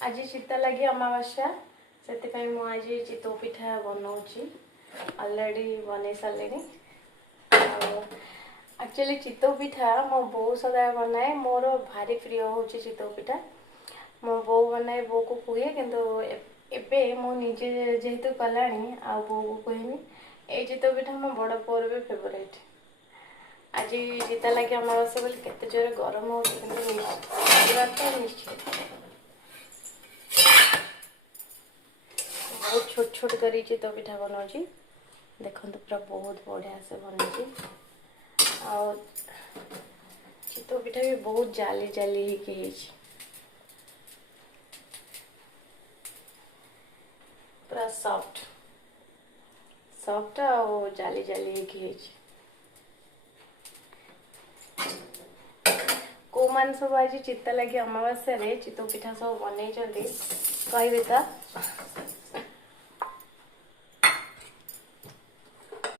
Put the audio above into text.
आज चित्ता लगी अमावास्या से आज चितौ पिठा बनाऊँगी अलरेडी बन सारे। एक्चुअली चितौ पिठा मो बो सदा बनाए मोर भारी प्रिय हूँ चितौ पिठा। मो बो बनाए बो को कुहे किंतु एबे मो निजे जेहेतु कलानी आ बो को कहनी ये चितौ पिठा मो बड़ पुअर भी फेवरेट। आज चिता लगे अमावास्या बोली केते जोरे गरम हो निश्चित बहुत छोट छोट कर चितौ पिठा बनाऊँगी देखो पूरा बहुत बढ़िया से बनी। आ चितौ पिठा भी बहुत जाली जाली पूरा सॉफ्ट सॉफ्ट आ जाली जाली को मान सब आज चित्ता लगे अमावास्या चितौ पिठा सब बनई कहबे तो